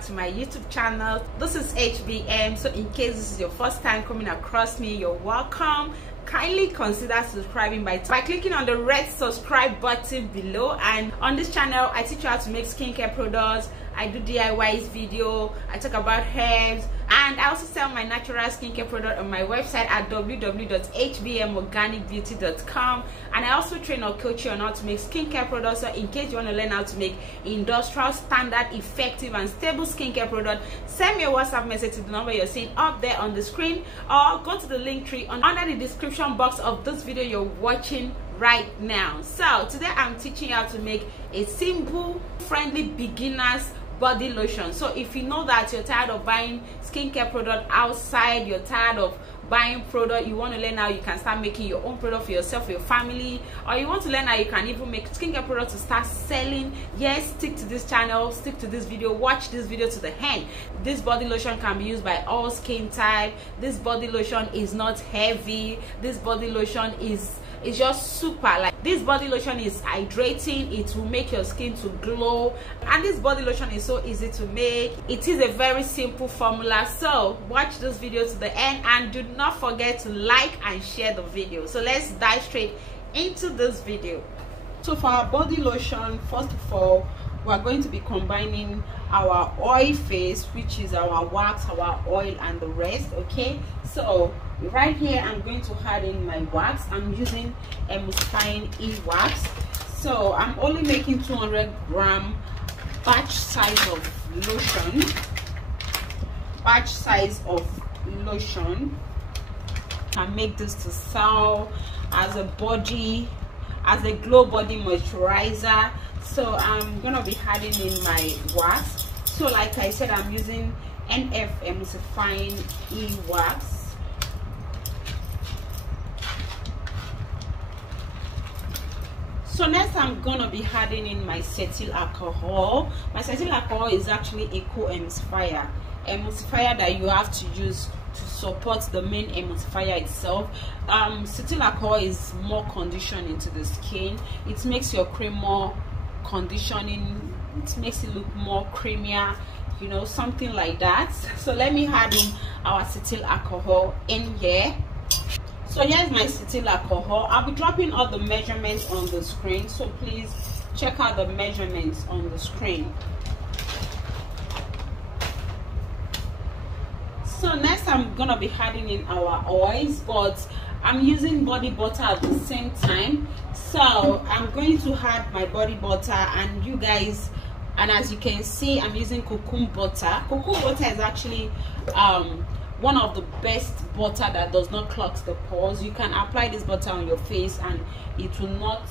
back to my YouTube channel. This is HBM, so in case this is your first time coming across me, you're welcome. Kindly consider subscribing by clicking on the red subscribe button below. And on this channel I teach you how to make skincare products. I do DIYs video, I talk about herbs, and I also sell my natural skincare product on my website at www.hbmorganicbeauty.com. and I also train or coach you on how to make skincare products. So in case you want to learn how to make industrial, standard, effective and stable skincare product, send me a WhatsApp message to the number you're seeing up there on the screen, or go to the link tree under the description box of this video you're watching right now. So today I'm teaching you how to make a simple, friendly, beginners body lotion. So if you know that you're tired of buying skincare product outside, you're tired of buying product, you want to learn how you can start making your own product for yourself, for your family, or you want to learn how you can even make skincare products to start selling, yes, stick to this channel, stick to this video, watch this video to the end. This body lotion can be used by all skin type. This body lotion is not heavy. This body lotion is just super. Like, this body lotion is hydrating, it will make your skin to glow, and this body lotion is so easy to make. It is a very simple formula. So watch this video to the end and do not forget to like and share the video. So let's dive straight into this video. So for our body lotion, first of all, we are going to be combining our oil phase, which is our wax, our oil and the rest. Okay, so right here I'm going to add in my wax. I'm using emulsifying e-wax. So I'm only making 200-gram batch size of lotion. I make this to sell as a body, as a glow body moisturizer. So I'm gonna be adding in my wax. So like I said, I'm using NF emulsifying e-wax. So next I'm gonna be adding in my cetyl alcohol. My cetyl alcohol is actually a co-emulsifier that you have to use to support the main emulsifier itself. Cetyl alcohol is more conditioning to the skin. It makes your cream more conditioning, it makes it look more creamier, you know, something like that. So let me add in our cetyl alcohol in here. So here's my cetyl alcohol. I'll be dropping all the measurements on the screen, so please check out the measurements on the screen. So next I'm gonna be adding in our oils, but I'm using body butter at the same time. So I'm going to add my body butter, and you guys, and as you can see, I'm using cocoa butter. Cocoa butter is actually one of the best butter that does not clog the pores. You can apply this butter on your face and it will not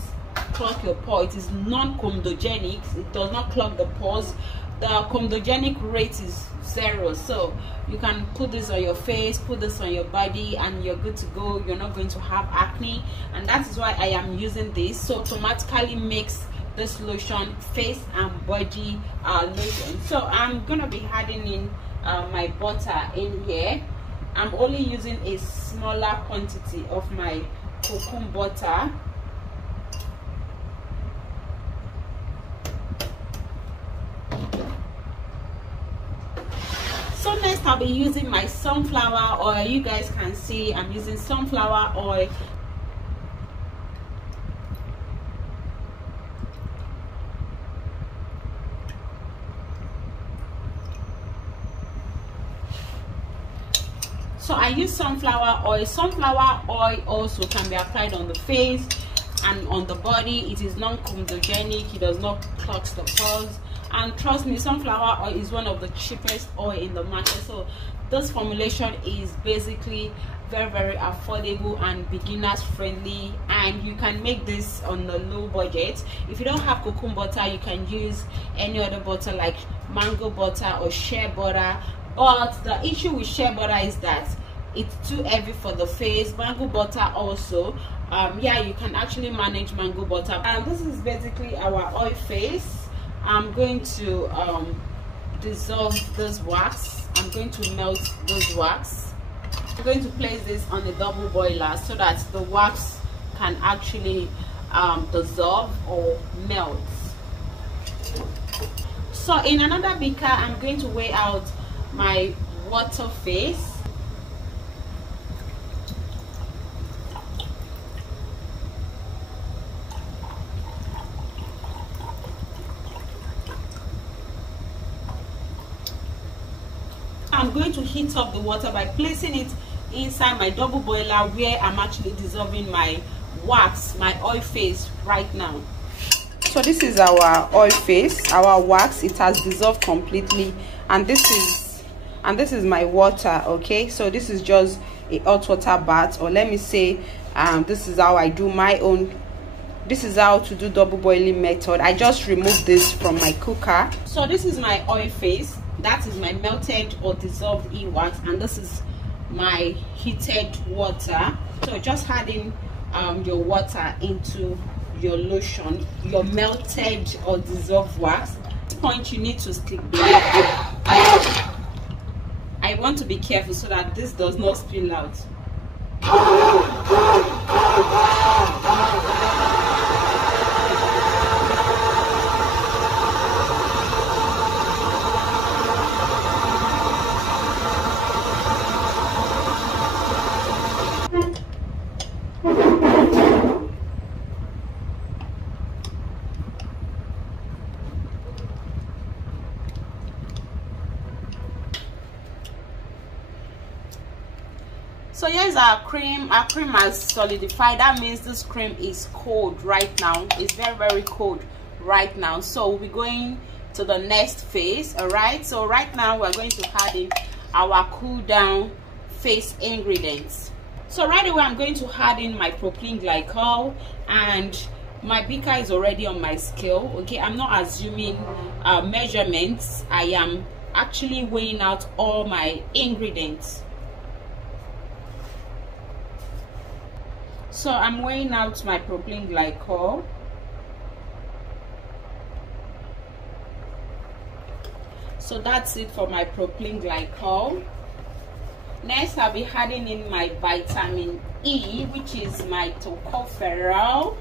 clog your pore. It is non-comedogenic, it does not clog the pores. The comedogenic rate is 0, so you can put this on your face, put this on your body, and you're good to go. You're not going to have acne, and that is why I am using this. So automatically makes this lotion face and body lotion. So I'm gonna be adding in my butter in here. I'm only using a smaller quantity of my cocoa butter. So next I'll be using my sunflower oil. You guys can see I'm using sunflower oil. So I use sunflower oil. Sunflower oil also can be applied on the face and on the body. It is non-comedogenic, it does not clog the pores. And trust me, sunflower oil is one of the cheapest oil in the market. So this formulation is basically very, very affordable and beginners friendly, and you can make this on a low budget. If you don't have cocoa butter, you can use any other butter like mango butter or shea butter. But the issue with shea butter is that it's too heavy for the face. Mango butter also, yeah, you can actually manage mango butter. And this is basically our oil face. I'm going to dissolve this wax. I'm going to melt this wax. I'm going to place this on a double boiler so that the wax can actually dissolve or melt. So in another beaker, I'm going to weigh out my water phase. I'm going to heat up the water by placing it inside my double boiler where I'm actually dissolving my wax, my oil phase right now. So this is our oil phase, our wax. It has dissolved completely, and this is my water. Okay, so this is just a hot water bath, or let me say this is how I do my own. This is how to do double boiling method. I just remove this from my cooker. So this is my oil phase. That is my melted or dissolved e-wax, and this is my heated water. So just adding your water into your lotion, your melted or dissolved wax. At this point you need to stick the I want to be careful so that this does not spill out. So here's our cream. Our cream has solidified. That means this cream is cold right now. It's very, very cold right now. So we'll be going to the next phase. All right, so right now we're going to add in our cool down face ingredients. So right away I'm going to add in my propylene glycol, and my beaker is already on my scale. Okay, I'm not assuming measurements. I am actually weighing out all my ingredients. So I'm weighing out my propylene glycol. So that's it for my propylene glycol. Next I'll be adding in my vitamin E, which is my tocopherol.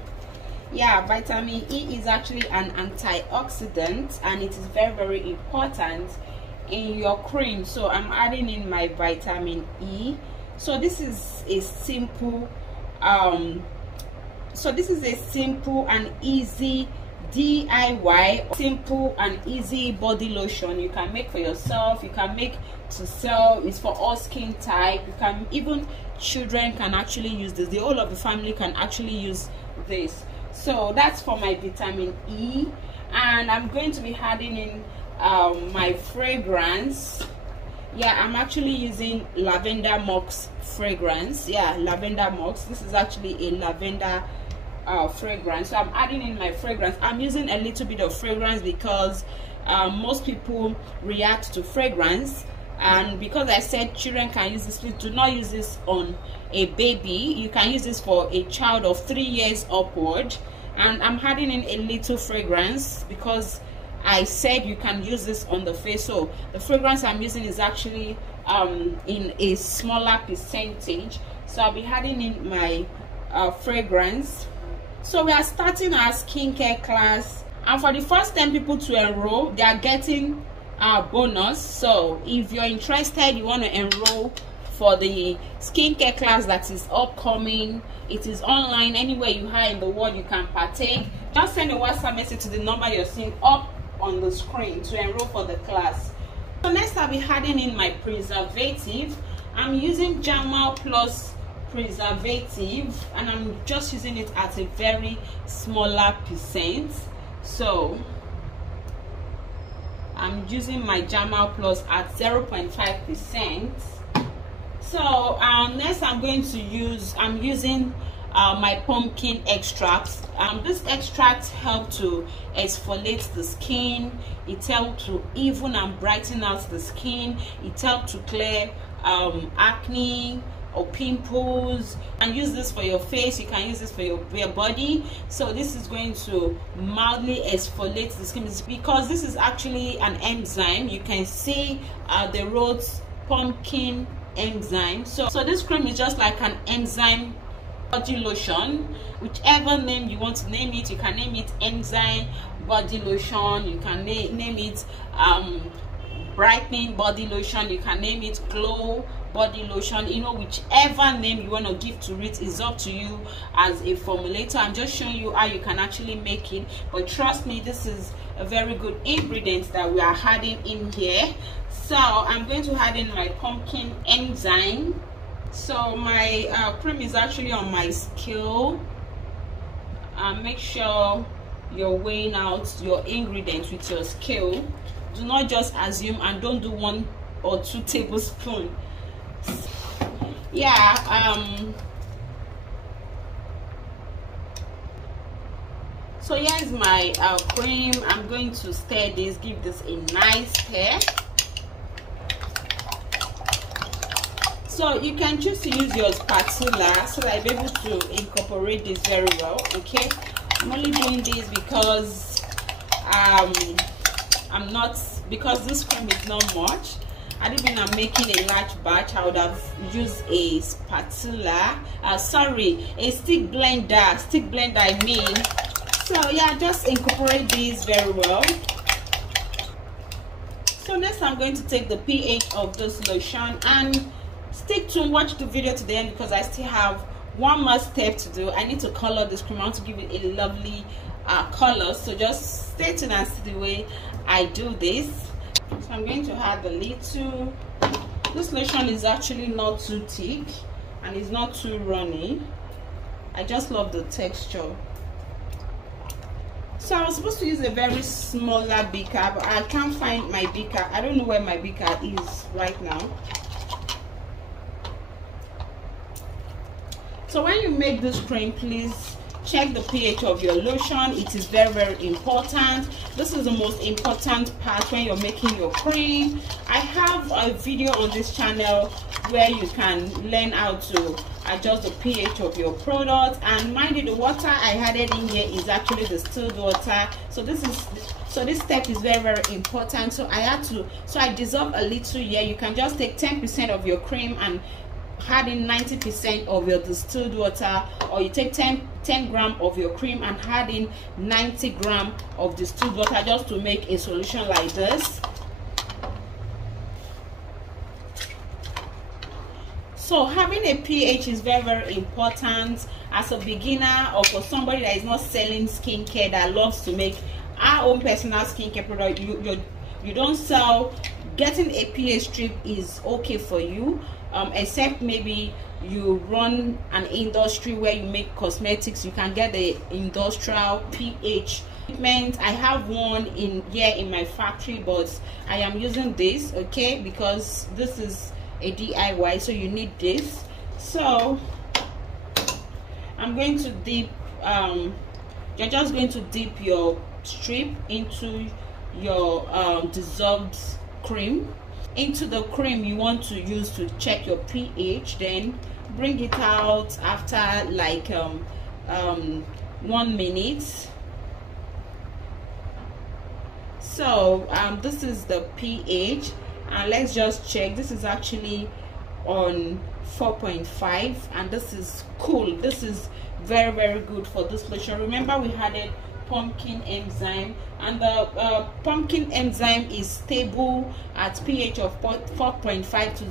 Yeah, vitamin E is actually an antioxidant, and it is very, very important in your cream. So I'm adding in my vitamin E. So this is a simple and easy DIY, simple and easy body lotion you can make for yourself. You can make to sell. It's for all skin type. You can, even children can actually use this. The whole of the family can actually use this. So that's for my vitamin E, and I'm going to be adding in my fragrance. Yeah, I'm actually using lavender mox fragrance. Yeah, lavender mox. This is actually a lavender fragrance. So I'm adding in my fragrance. I'm using a little bit of fragrance because most people react to fragrance, and because I said children can use this, please do not use this on a baby. You can use this for a child of 3 years upward. And I'm adding in a little fragrance because I said you can use this on the face. So the fragrance I'm using is actually in a smaller percentage. So I'll be adding in my fragrance. So we are starting our skincare class, and for the first 10 people to enroll, they are getting a bonus. So if you're interested, you want to enroll for the skincare class that is upcoming, it is online. Anywhere you are in the world, you can partake. Just send a WhatsApp message to the number you're seeing up on the screen to enroll for the class. So next I'll be adding in my preservative. I'm using Jamal Plus preservative, and I'm just using it at a very smaller percent. So I'm using my Jamal Plus at 0.5%. So next I'm using my pumpkin extract. This extract helps to exfoliate the skin. It helps to even and brighten out the skin. It helps to clear acne or pimples. You can use this for your face, you can use this for your body. So this is going to mildly exfoliate the skin because this is actually an enzyme. You can see the Rhodes pumpkin enzyme. So this cream is just like an enzyme body lotion, whichever name you want to name it. You can name it Enzyme body lotion, you can name it Brightening body lotion, you can name it Glow body lotion. You know, whichever name you want to give to it is up to you as a formulator. I'm just showing you how you can actually make it, but trust me, this is a very good ingredient that we are adding in here. So I'm going to add in my pumpkin enzyme. So my cream is actually on my scale. Make sure you're weighing out your ingredients with your scale. Do not just assume, and don't do 1 or 2 tablespoons. So here's my cream. I'm going to stir this, give this a nice stir. So you can choose to use your spatula so that you're able to incorporate this very well. Okay, I'm only doing this because because this cream is not much. I didn't mean I'm making a large batch. I would have used a spatula, a stick blender I mean. So yeah, just incorporate these very well. So next I'm going to take the pH of this lotion, and stick to watch the video to the end because I still have one more step to do. I need to color this cream. I want to give it a lovely color, so just stay tuned and see the way I do this. So I'm going to add a little. This lotion is actually not too thick and it's not too runny. I just love the texture. So I was supposed to use a very smaller beaker, but I can't find my beaker. I don't know where my beaker is right now. So when you make this cream, please check the pH of your lotion. It is very, very important. This is the most important part when you're making your cream. I have a video on this channel where you can learn how to adjust the pH of your product. And mind you, the water I added in here is actually distilled water. So this step is very, very important. So I dissolve a little here. You can just take 10% of your cream and add in 90% of your distilled water, or you take 10 grams of your cream and add in 90 grams of distilled water just to make a solution like this. So having a pH is very, very important as a beginner, or for somebody that is not selling skincare, that loves to make our own personal skincare product. You don't sell. Getting a pH strip is okay for you, except maybe you run an industry where you make cosmetics. You can get the industrial pH treatment. I have one here in my factory, but I am using this, okay, because this is a DIY, so you need this. So I'm going to dip you're just going to dip your strip into your dissolved cream. Into the cream you want to use to check your pH, then bring it out after like 1 minute. So this is the pH, and let's just check. This is actually on 4.5, and this is cool. This is very, very good for this lotion. Remember, we added pumpkin enzyme, and the pumpkin enzyme is stable at pH of 4.5 to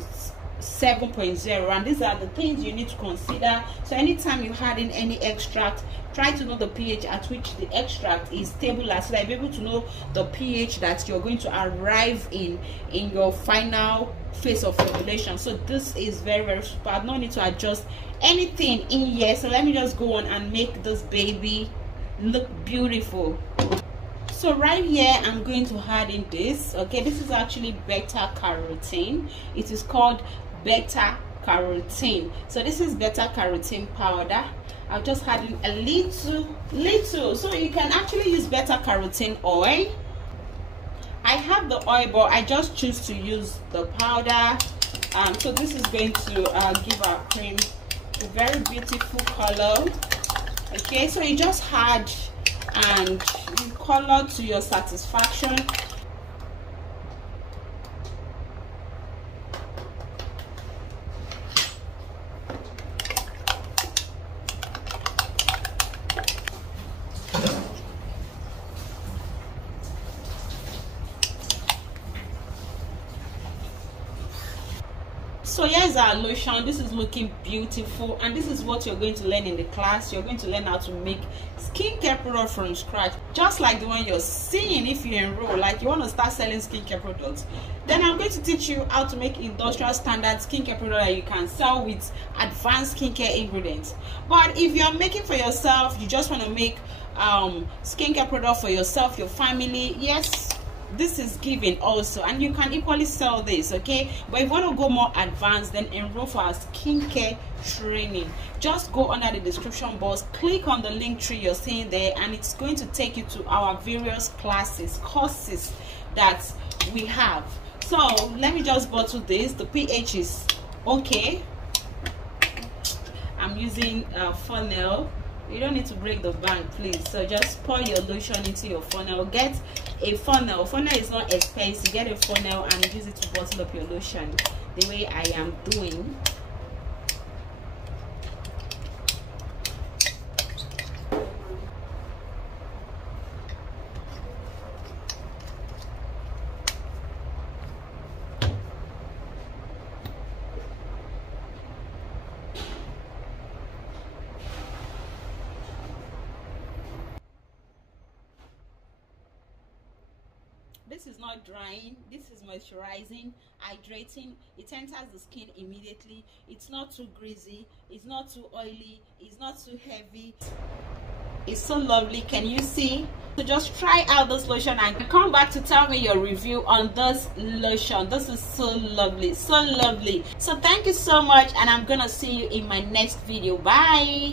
7.0, and these are the things you need to consider. So anytime you add in any extract, try to know the pH at which the extract is stable at, so that you're able to know the pH that you're going to arrive in your final phase of formulation. So this is very, very super. I don't need to adjust anything in here, so let me just go on and make this baby look beautiful. So right here I'm going to add in this. Okay, this is actually beta carotene. It is called beta carotene. So this is beta carotene powder. I'll just add in a little. So you can actually use beta carotene oil. I have the oil, but I just choose to use the powder. So this is going to give our cream a very beautiful color. Okay, so you just add and you color to your satisfaction. So here's our lotion. This is looking beautiful, and this is what you're going to learn in the class. You're going to learn how to make skincare product from scratch, just like the one you're seeing. If you enroll, like you want to start selling skincare products, then I'm going to teach you how to make industrial standard skincare product that you can sell with advanced skincare ingredients. But if you're making for yourself, you just want to make skincare product for yourself, your family, yes, this is given also, and you can equally sell this, okay? But if you want to go more advanced, then enroll for our skincare training. Just go under the description box, click on the link tree you're seeing there, and it's going to take you to our various courses that we have. So let me just bottle this. The pH is okay. I'm using a funnel. You don't need to break the bank, please. So just pour your lotion into your funnel. Get a funnel. Funnel is not expensive. Get a funnel and use it to bottle up your lotion the way I am doing. This is not drying, this is moisturizing, hydrating. It enters the skin immediately. It's not too greasy, it's not too oily, it's not too heavy. It's so lovely. Can you see? So just try out this lotion and come back to tell me your review on this lotion. This is so lovely, so lovely. So thank you so much, and I'm gonna see you in my next video. Bye.